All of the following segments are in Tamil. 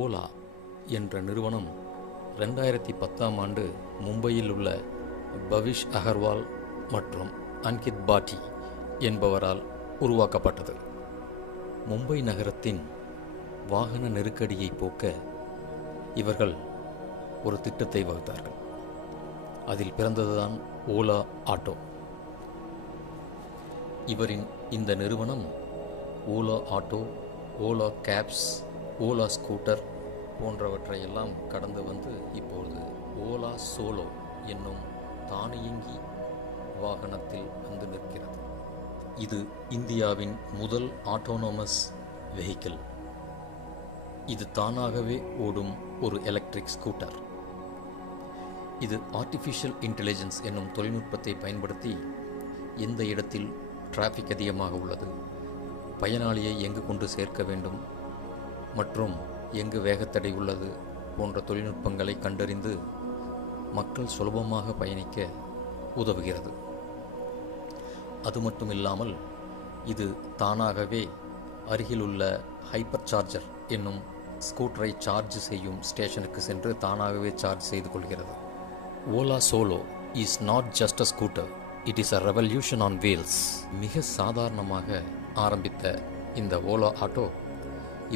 ஓலா என்ற நிறுவனம் 2010ஆம் ஆண்டு மும்பையில் உள்ள பவிஷ் அகர்வால் மற்றும் அன்கித் பாட்டி என்பவரால் உருவாக்கப்பட்டது. மும்பை நகரத்தின் வாகன நெருக்கடியை போக்க இவர்கள் ஒரு திட்டத்தை வகுத்தார்கள். அதில் பிறந்ததுதான் ஓலா ஆட்டோ. இவரின் இந்த நிறுவனம் Ola auto, Ola cabs, Ola scooter போன்றவற்றையெல்லாம் கடந்து வந்து இப்பொழுது ஓலா சோலோ என்னும் தானியங்கி வாகனத்தில் வந்து நிற்கிறது. இது இந்தியாவின் முதல் ஆட்டோனோமஸ் வெஹிக்கிள். இது தானாகவே ஓடும் ஒரு எலக்ட்ரிக் ஸ்கூட்டர். இது ஆர்டிஃபிஷியல் இன்டெலிஜென்ஸ் என்னும் தொழில்நுட்பத்தை பயன்படுத்தி எந்த இடத்தில் டிராஃபிக் அதிகமாக உள்ளது, பயனாளியை எங்கு கொண்டு சேர்க்க வேண்டும் மற்றும் எங்கு வேகத்தடை உள்ளது போன்ற தொழில்நுட்பங்களை கண்டறிந்து மக்கள் சுலபமாக பயணிக்க உதவுகிறது. அது மட்டும் இல்லாமல் இது தானாகவே அருகிலுள்ள ஹைப்பர் சார்ஜர் என்னும் ஸ்கூட்டரை சார்ஜ் செய்யும் ஸ்டேஷனுக்கு சென்று தானாகவே சார்ஜ் செய்து கொள்கிறது. Ola solo is not just a scooter, it is a revolution on wheels. மிக சாதாரணமாக ஆரம்பித்த இந்த ஓலா ஆட்டோ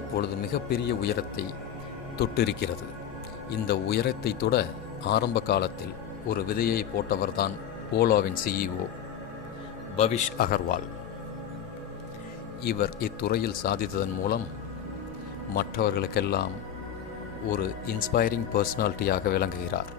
இப்பொழுது மிகப்பெரிய உயரத்தை தொட்டிருக்கிறது. இந்த உயரத்தை தொட ஆரம்ப காலத்தில் ஒரு விதையை போட்டவர்தான் ஓலாவின் CEO பவிஷ் அகர்வால். இவர் இத்துறையில் சாதித்ததன் மூலம் மற்றவர்களுக்கெல்லாம் ஒரு இன்ஸ்பைரிங் பர்சனாலிட்டியாக விளங்குகிறார்.